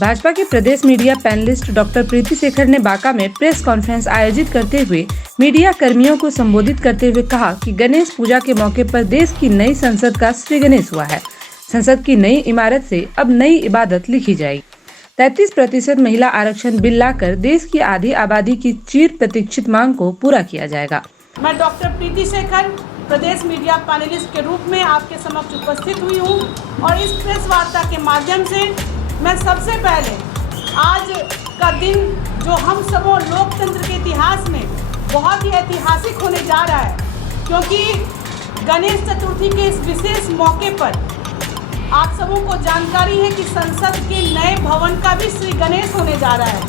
भाजपा के प्रदेश media panelist doctor प्रीति शेखर ने बांका में प्रेस कॉन्फ्रेंस आयोजित करते हुए मीडिया कर्मियों को संबोधित करते हुए कहा कि गणेश पूजा के मौके पर देश की नई संसद का श्री गणेश हुआ है। संसद की नई इमारत से अब नई इबादत लिखी जाएगी। 33% महिला आरक्षण बिल लाकर देश की आधी आबादी की चिर प्रतीक्षित मांग को पूरा किया जाएगा। मैं डॉक्टर प्रीति शेखर प्रदेश मीडिया पैनलिस्ट के रूप में आपके समक्ष उपस्थित हुई हूँ और इस प्रेस वार्ता के माध्यम से मैं सबसे पहले आज का दिन जो हम सबों लोकतंत्र के इतिहास में बहुत ही ऐतिहासिक होने जा रहा है, क्योंकि गणेश चतुर्थी के इस विशेष मौके पर आप सबों को जानकारी है कि संसद के नए भवन का भी श्री गणेश होने जा रहा है।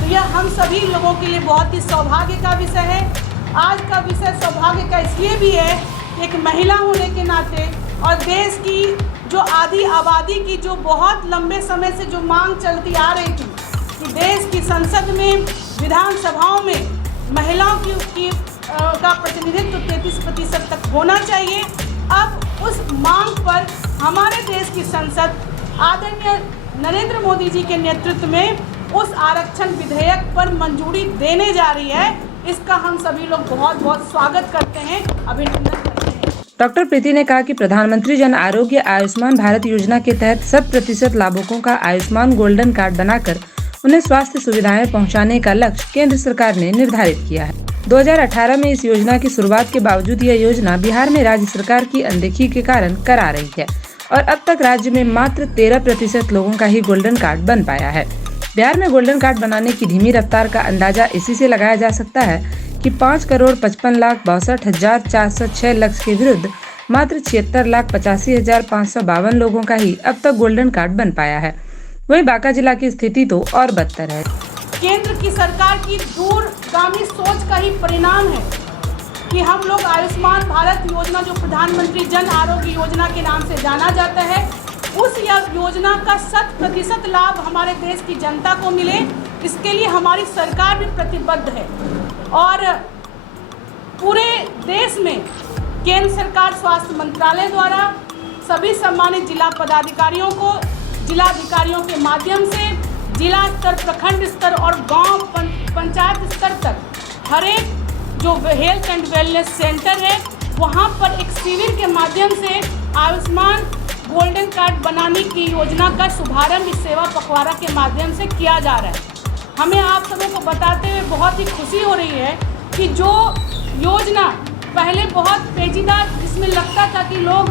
तो यह हम सभी लोगों के लिए बहुत ही सौभाग्य का विषय है। आज का विषय सौभाग्य का इसलिए भी है कि एक महिला होने के नाते और देश की जो आधी आबादी की जो बहुत लंबे समय से जो मांग चलती आ रही थी कि देश की संसद में विधानसभाओं में महिलाओं का प्रतिनिधित्व 33% तक होना चाहिए। अब उस मांग पर हमारे देश की संसद आदरणीय नरेंद्र मोदी जी के नेतृत्व में उस आरक्षण विधेयक पर मंजूरी देने जा रही है। इसका हम सभी लोग बहुत बहुत स्वागत करते हैं, अभिनंदन करते हैं। डॉक्टर प्रीति ने कहा कि प्रधानमंत्री जन आरोग्य आयुष्मान भारत योजना के तहत 100% लाभुकों का आयुष्मान गोल्डन कार्ड बनाकर उन्हें स्वास्थ्य सुविधाएं पहुंचाने का लक्ष्य केंद्र सरकार ने निर्धारित किया है। 2018 में इस योजना की शुरुआत के बावजूद यह योजना बिहार में राज्य सरकार की अनदेखी के कारण करा रही है और अब तक राज्य में मात्र 13% लोगों का ही गोल्डन कार्ड बन पाया है। बिहार में गोल्डन कार्ड बनाने की धीमी रफ्तार का अंदाजा इसी से लगाया जा सकता है कि 5,55,62,406 लक्ष्य के विरुद्ध मात्र 76,85,552 लोगों का ही अब तक गोल्डन कार्ड बन पाया है। वहीं बांका जिला की स्थिति तो और बदतर है। केंद्र की सरकार की दूरगामी सोच का ही परिणाम है कि हम लोग आयुष्मान भारत योजना जो प्रधानमंत्री जन आरोग्य योजना के नाम से जाना जाता है, उस योजना का 100% लाभ हमारे देश की जनता को मिले, इसके लिए हमारी सरकार भी प्रतिबद्ध है। और पूरे देश में केंद्र सरकार स्वास्थ्य मंत्रालय द्वारा सभी सम्मानित जिला पदाधिकारियों को जिलाधिकारियों के माध्यम से जिला स्तर, प्रखंड स्तर और गांव पंचायत स्तर तक हर एक जो हेल्थ एंड वेलनेस सेंटर है वहां पर एक शिविर के माध्यम से आयुष्मान गोल्डन कार्ड बनाने की योजना का शुभारंभ इस सेवा पखवाड़ा के माध्यम से किया जा रहा है। हमें आप सबों को बताते हुए बहुत ही खुशी हो रही है कि जो योजना पहले बहुत पेचीदा जिसमें लगता था कि लोग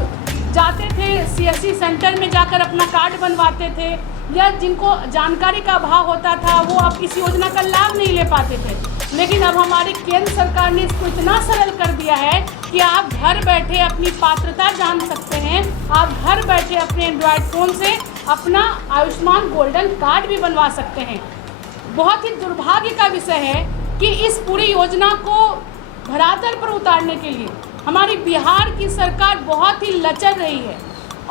जाते थे CSC सेंटर में जाकर अपना कार्ड बनवाते थे या जिनको जानकारी का अभाव होता था वो अब इस योजना का लाभ नहीं ले पाते थे, लेकिन अब हमारी केंद्र सरकार ने इसको इतना सरल कर दिया है कि आप घर बैठे अपनी पात्रता जान सकते हैं। आप घर बैठे अपने एंड्रॉयड फ़ोन से अपना आयुष्मान गोल्डन कार्ड भी बनवा सकते हैं। बहुत ही दुर्भाग्य का विषय है कि इस पूरी योजना को धरातल पर उतारने के लिए हमारी बिहार की सरकार बहुत ही लचर रही है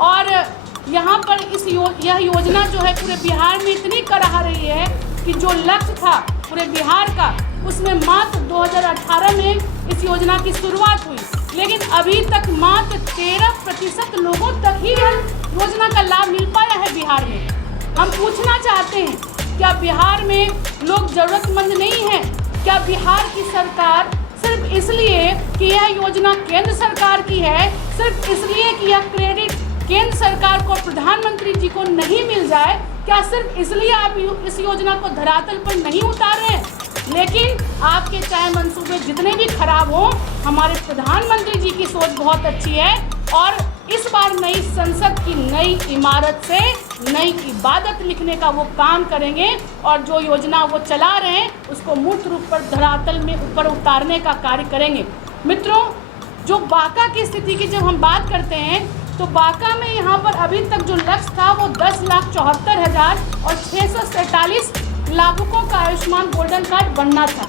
और यहाँ पर यह योजना जो है पूरे बिहार में इतनी कराह रही है कि जो लक्ष्य था पूरे बिहार का उसमें मात्र 2018 में इस योजना की शुरुआत हुई, लेकिन अभी तक मात्र 13% लोगों तक ही योजना का लाभ मिल पाया है बिहार में। हम पूछना चाहते हैं, क्या बिहार में लोग ज़रूरतमंद नहीं हैं? क्या बिहार की सरकार सिर्फ इसलिए कि यह योजना केंद्र सरकार की है, सिर्फ इसलिए कि यह क्रेडिट केंद्र सरकार को प्रधानमंत्री जी को नहीं मिल जाए, क्या सिर्फ इसलिए आप इस योजना को धरातल पर नहीं उतार रहे हैं? लेकिन आपके चाहे मंसूबे जितने भी खराब हों, हमारे प्रधानमंत्री जी की सोच बहुत अच्छी है और इस बार नई संसद की नई इमारत से नई इबादत लिखने का वो काम करेंगे और जो योजना वो चला रहे हैं उसको मूर्त रूप पर धरातल में ऊपर उतारने का कार्य करेंगे। मित्रों, जो बांका की स्थिति की जब हम बात करते हैं तो बांका में यहाँ पर अभी तक जो लक्ष्य था वो 10,74,647 लाभुकों का आयुष्मान गोल्डन कार्ड बनना था,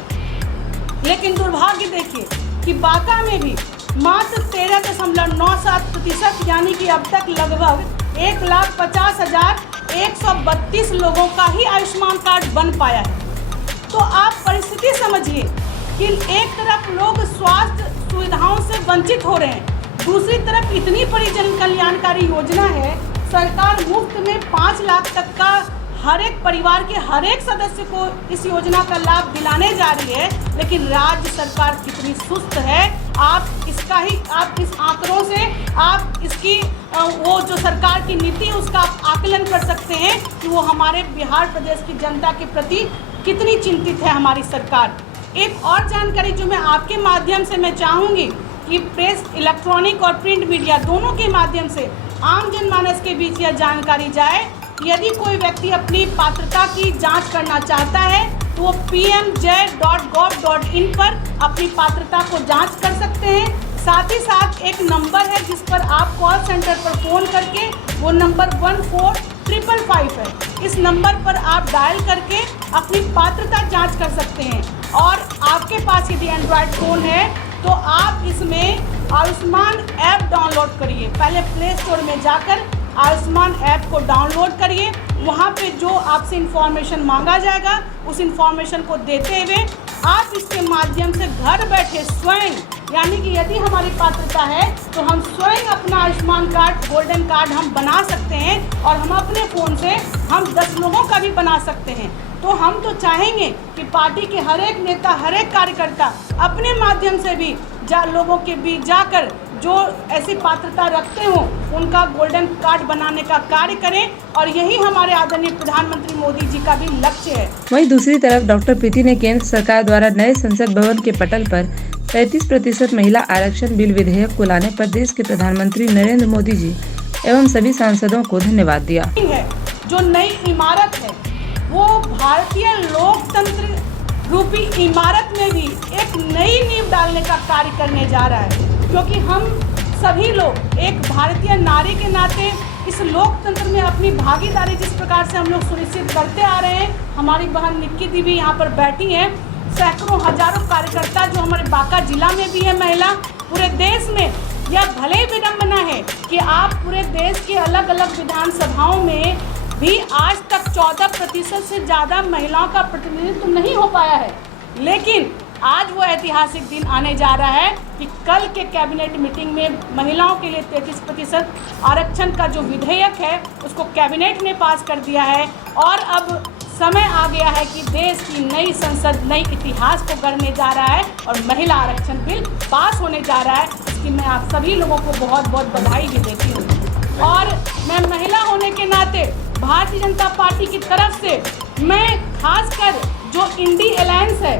लेकिन दुर्भाग्य देखिए कि बांका में भी मात्र 13.97% यानी कि अब तक लगभग 1,50,132 लोगों का ही आयुष्मान कार्ड बन पाया है। तो आप परिस्थिति समझिए कि एक तरफ लोग स्वास्थ्य सुविधाओं से वंचित हो रहे हैं, दूसरी तरफ इतनी बड़ी जन कल्याणकारी योजना है, सरकार मुफ्त में 5 लाख तक का हर एक परिवार के हर एक सदस्य को इस योजना का लाभ दिलाने जा रही है, लेकिन राज्य सरकार कितनी सुस्त है। आप इस आंकड़ों से आप इसकी वो जो सरकार की नीति है उसका आप आकलन कर सकते हैं कि वो हमारे बिहार प्रदेश की जनता के प्रति कितनी चिंतित है हमारी सरकार। एक और जानकारी जो मैं आपके माध्यम से मैं चाहूँगी कि प्रेस, इलेक्ट्रॉनिक और प्रिंट मीडिया दोनों के माध्यम से आम जनमानस के बीच यह जानकारी जाए। यदि कोई व्यक्ति अपनी पात्रता की जांच करना चाहता है तो वो pmj.gov.in पर अपनी पात्रता को जांच कर सकते हैं। साथ ही साथ एक नंबर है जिस पर आप कॉल सेंटर पर फ़ोन करके, वो नंबर 14555 है, इस नंबर पर आप डायल करके अपनी पात्रता जांच कर सकते हैं। और आपके पास यदि एंड्रॉयड फ़ोन है तो आप इसमें आयुष्मान ऐप डाउनलोड करिए। पहले प्ले स्टोर में जाकर आयुष्मान ऐप को डाउनलोड करिए। वहाँ पे जो आपसे इन्फॉर्मेशन मांगा जाएगा उस इन्फॉर्मेशन को देते हुए आप इसके माध्यम से घर बैठे स्वयं, यानी कि यदि हमारी पात्रता है तो हम स्वयं अपना आयुष्मान कार्ड, गोल्डन कार्ड हम बना सकते हैं और हम अपने फ़ोन से हम 10 लोगों का भी बना सकते हैं। तो हम तो चाहेंगे कि पार्टी के हर एक नेता, हर एक कार्यकर्ता अपने माध्यम से भी लोगों के बीच जाकर जो ऐसी पात्रता रखते हों उनका गोल्डन कार्ड बनाने का कार्य करें, और यही हमारे आदरणीय प्रधानमंत्री मोदी जी का भी लक्ष्य है। वहीं दूसरी तरफ डॉक्टर प्रीति ने केंद्र सरकार द्वारा नए संसद भवन के पटल पर 35% महिला आरक्षण बिल विधेयक को लाने पर देश के प्रधानमंत्री नरेंद्र मोदी जी एवं सभी सांसदों को धन्यवाद दिया। जो नई इमारत है वो भारतीय लोकतंत्र रूपी इमारत में भी एक नई नींव डालने का कार्य करने जा रहा है, क्योंकि हम सभी लोग एक भारतीय नारी के नाते इस लोकतंत्र में अपनी भागीदारी जिस प्रकार से हम लोग सुनिश्चित करते आ रहे हैं। हमारी बहन निक्की दी भी यहाँ पर बैठी हैं, सैकड़ों हजारों कार्यकर्ता जो हमारे बांका जिला में भी है महिला, पूरे देश में यह भले ही विडम्बना है कि आप पूरे देश के अलग अलग विधानसभाओं में भी आज तक 14% से ज़्यादा महिलाओं का प्रतिनिधित्व नहीं हो पाया है, लेकिन आज वो ऐतिहासिक दिन आने जा रहा है कि कल के कैबिनेट मीटिंग में महिलाओं के लिए 33% आरक्षण का जो विधेयक है उसको कैबिनेट ने पास कर दिया है। और अब समय आ गया है कि देश की नई संसद नई इतिहास को गढ़ने जा रहा है और महिला आरक्षण बिल पास होने जा रहा है। इसकी मैं आप सभी लोगों को बहुत बहुत बधाई भी देती हूँ। और मैं महिला होने के नाते भारतीय जनता पार्टी की तरफ से मैं खासकर जो इंडी अलायंस है,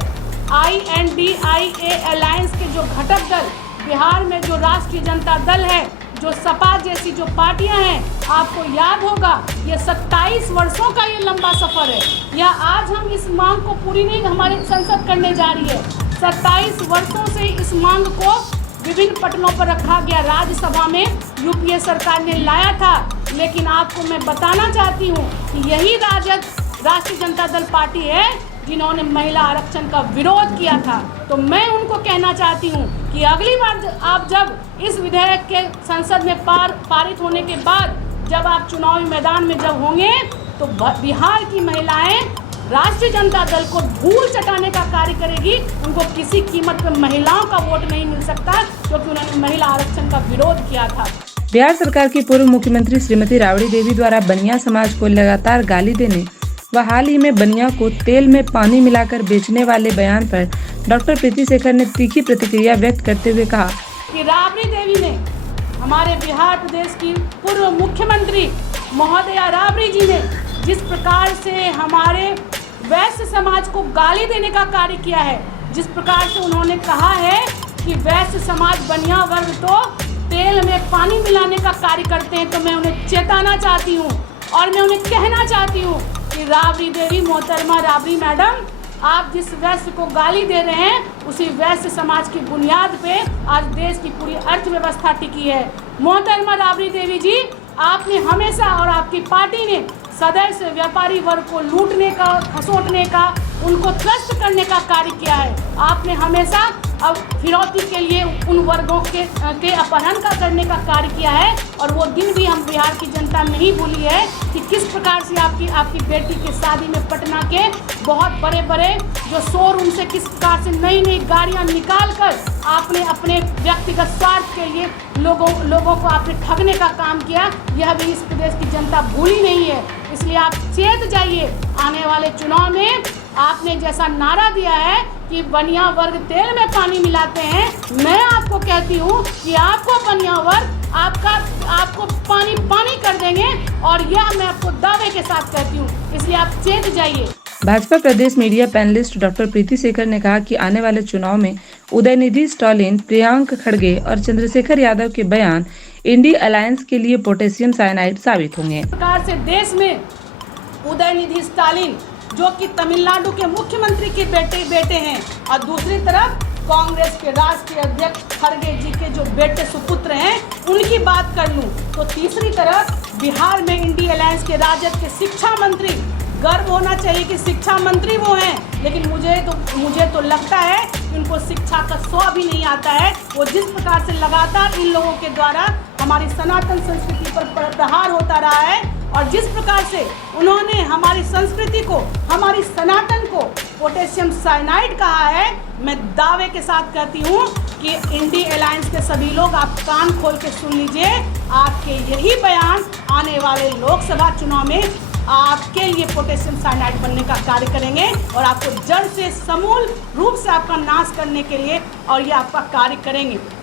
INDIA अलायंस के जो घटक दल, बिहार में जो राष्ट्रीय जनता दल है, जो सपा जैसी जो पार्टियां हैं, आपको याद होगा ये 27 वर्षों का ये लंबा सफ़र है। या आज हम इस मांग को पूरी नहीं हमारी संसद करने जा रही है, 27 वर्षों से इस मांग को विभिन्न पटलों पर रखा गया, राज्यसभा में UPA सरकार ने लाया था। लेकिन आपको मैं बताना चाहती हूँ कि यही राजद राष्ट्रीय जनता दल पार्टी है जिन्होंने महिला आरक्षण का विरोध किया था। तो मैं उनको कहना चाहती हूँ कि अगली बार आप जब इस विधेयक के संसद में पारित होने के बाद जब आप चुनावी मैदान में जब होंगे तो बिहार की महिलाएं राष्ट्रीय जनता दल को धूल चटाने का कार्य करेगी। उनको किसी कीमत पर महिलाओं का वोट नहीं मिल सकता, क्योंकि उन्होंने महिला आरक्षण का विरोध किया था। बिहार सरकार की पूर्व मुख्यमंत्री श्रीमती राबड़ी देवी द्वारा बनिया समाज को लगातार गाली देने व हाल ही में बनिया को तेल में पानी मिलाकर बेचने वाले बयान पर डॉक्टर प्रीति शेखर ने तीखी प्रतिक्रिया व्यक्त करते हुए कहा कि राबड़ी देवी ने, हमारे बिहार प्रदेश की पूर्व मुख्यमंत्री महोदया राबड़ी जी ने जिस प्रकार से हमारे वैश्य समाज को गाली देने का कार्य किया है, जिस प्रकार से उन्होंने कहा है कि वैश्य समाज बनिया वर्ग तो तेल में पानी मिलाने का कार्य करते हैं, तो मैं उन्हें चेताना चाहती हूँ और मैं उन्हें कहना चाहती हूँ कि राबड़ी देवी, मोहतरमा राबड़ी मैडम, आप जिस वैश्य को गाली दे रहे हैं उसी वैश्य समाज की बुनियाद पे आज देश की पूरी अर्थव्यवस्था टिकी है। मोहतरमा राबड़ी देवी जी, आपने हमेशा और आपकी पार्टी ने सदैव से व्यापारी वर्ग को लूटने का, खसोटने का उनको त्रस्त करने का कार्य किया है। आपने हमेशा अब फिरौती के लिए उन वर्गों के अपहरण का करने का कार्य किया है, और वो दिन भी हम बिहार की जनता नहीं भूली है कि किस प्रकार से आपकी बेटी की शादी में पटना के बहुत बड़े बड़े जो शोरूम से किस प्रकार से नई नई गाड़ियां निकाल कर आपने अपने व्यक्तिगत स्वार्थ के लिए लोगों को आपने ठगने का काम किया। यह भी इस प्रदेश की जनता भूली नहीं है। इसलिए आप चेत जाइए, आने वाले चुनाव में आपने जैसा नारा दिया है कि बनिया वर्ग तेल में पानी मिलाते हैं, मैं आपको कहती हूँ कि आपको बनिया वर्ग आपको पानी पानी कर देंगे, और यह मैं आपको दावे के साथ कहती हूँ। इसलिए आप चेत जाइए। भाजपा प्रदेश मीडिया पैनलिस्ट डॉक्टर प्रीति शेखर ने कहा कि आने वाले चुनाव में उदयनिधि स्टालिन, प्रियांक खड़गे और चंद्रशेखर यादव के बयान इंडी अलायंस के लिए पोटेशियम साइनाइड साबित होंगे। इस प्रकार से देश में उदयनिधि स्टालिन जो कि तमिलनाडु के मुख्यमंत्री के बेटे हैं, और दूसरी तरफ कांग्रेस के राष्ट्रीय अध्यक्ष खड़गे जी के जो बेटे सुपुत्र हैं, उनकी बात कर लूं तो तीसरी तरफ बिहार में इंडी अलायंस के राजद के शिक्षा मंत्री, गर्व होना चाहिए कि शिक्षा मंत्री वो हैं, लेकिन मुझे तो लगता है कि उनको शिक्षा का स्व भी नहीं आता है। वो जिस प्रकार से लगातार इन लोगों के द्वारा हमारी सनातन संस्कृति पर प्रहार होता रहा है, और जिस प्रकार से उन्होंने हमारी संस्कृति को, हमारी सनातन को पोटेशियम साइनाइड कहा है, मैं दावे के साथ कहती हूँ कि इंडी अलायंस के सभी लोग आप कान खोल के सुन लीजिए। आपके यही बयान आने वाले लोकसभा चुनाव में आपके लिए पोटेशियम साइनाइड बनने का कार्य करेंगे, और आपको जड़ से समूल रूप से आपका नाश करने के लिए और ये आपका कार्य करेंगे।